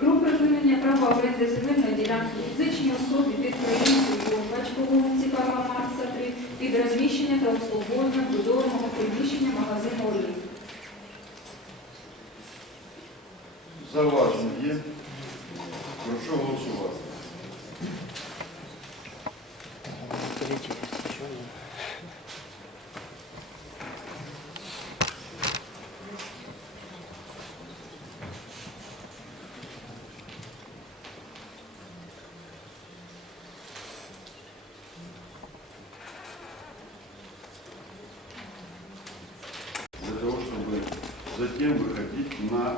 про припинення права оренди земельної ділянки фізичній особі підприємцю Горбач по вулиці Карла Маркса 3 під розміщення та обслуговування будового приміщення магазину «Олімп». Зауваження є? Прошу голосувати. Затем выходить на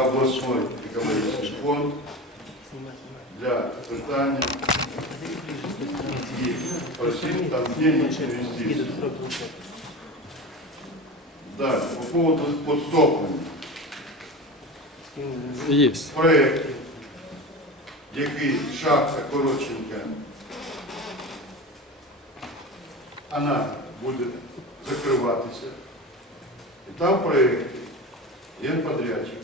областной экологический фонд для питания и просить там денег инвестиций. Да, по поводу подтоплення. Є. Проект, який шахта коротченька, вона буде закриватися. І там в проєкті генподрядчик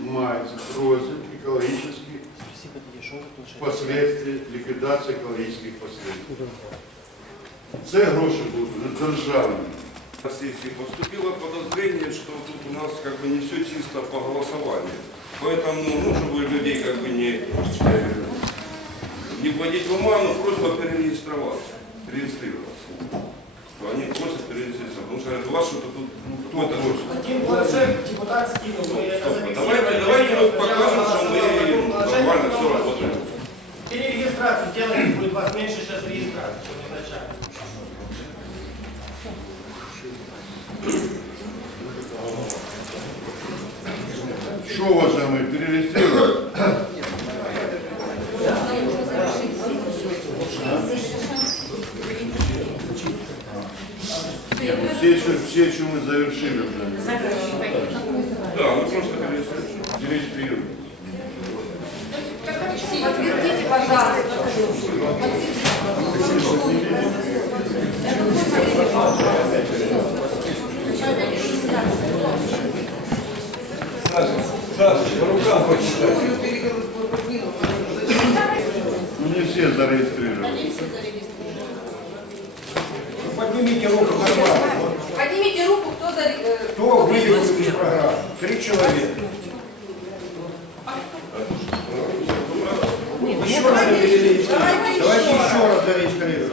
мається розділ екологічних последствий ліквідації екологічних последствий. Це гроші будуть державні. На сессии поступило подозрение, что тут у нас как бы не все чисто по голосованию. Поэтому, ну, чтобы людей как бы не, э, не вводить в оману, просьба перерегистрироваться, регистрироваться. То Они просят перерегистрироваться, потому что говорят, у вас что-то тут ну, какой-то грош. Один планшет депутат скинул, мы это. Давайте, давайте мы покажем, что мы нормально все работаем. Перерегистрацию сделаем, будет вас меньше сейчас регистрации, чем изначально. Що, уважаемые, перерегистрировать? Нет, ну все еще мы завершили уже. Да, мы просто перерегистрируем. Зарегистрировали. Подтвердите, пожалуйста. Ну не все зарегистрировали. Поднимите руку нормально. Поднимите руку, кто за... Кто вылетел из программы? Три человека. Еще раз зарегистрировать. Давайте еще раз зарегистрировать.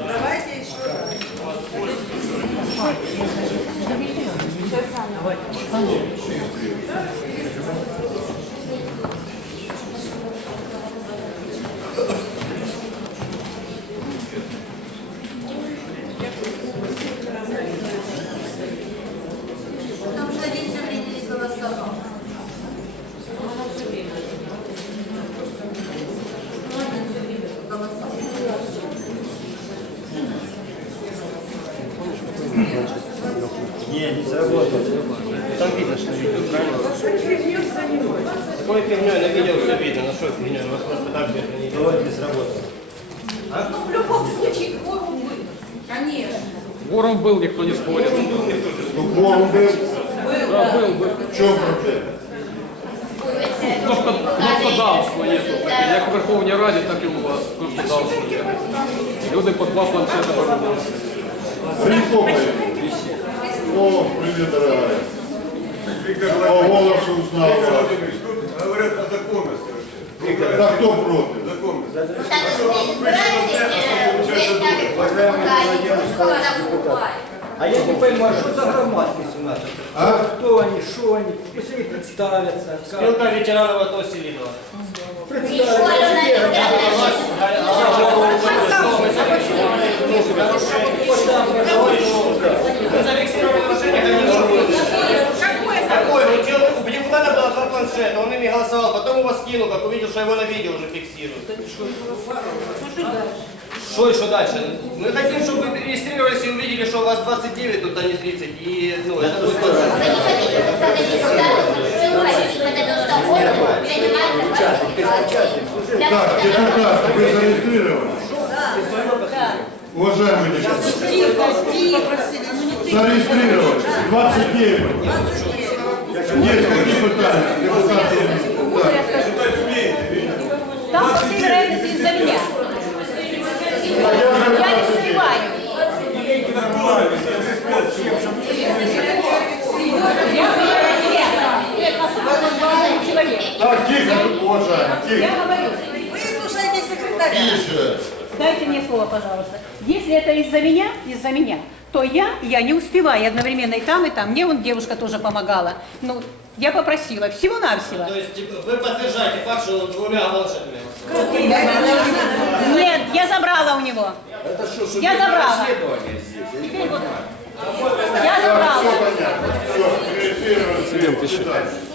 Потому что один все время не голосовал. Ну, один все время голосовал. Не, не сработало. Там видно, что видео, правильно? Какой фигней на видео все видно, на что фигней? У вас просто так же это не видно. Давайте не сработало. Ну, в любом случае, кворум был. Конечно. Вором был, никто не спорит. Ну, форум был. Да, был, был. В чем проблема? Кнопкодавство є тут таке, як в Верховній Раді, так і у вас. Кнопкодавство є. Люди по два планшети беруть. Прикопали. О, привет, дорогая. По голосу узнал. Говорят о законности вообще. Да кто против? Законность. Просто А я не понимаю, что за громадскость у нас? А? Кто они, что они? Пусть они представятся. как. Спилка ветеранов АТО Селинова. Ничего, планшета, он ими голосовал, потом его скинул, как увидел, что его на видео уже фиксируют. Что еще дальше? Мы хотим, чтобы вы перерегистрировались и увидели, что у вас 29, тут а не 30. И, ну, это будет тоже. Так, депутат, вы зарегистрировались? Да. Уважаемые депутаты. Зарегистрировались. 29. Ні, такі питання. Читати вмієте. Там, по всей вероятности, из-за меня. Я не успеваю. Так, тихо, уважаемый, тихо. Я говорю. Выслушайте секретаря. Тише. Дайте мне слово, пожалуйста. Если это из-за меня, из-за меня, то я, я не успеваю, одновременно и там, и там. Мне вон девушка тоже помогала. Ну, я попросила, всего-навсего. То есть типа, вы подтверждаете факт, что он двумя лошадями? Нет, я забрала у него. Это что, что я забрала. Я, вот... я забрала. Все, все, все, все, все, все, все, все,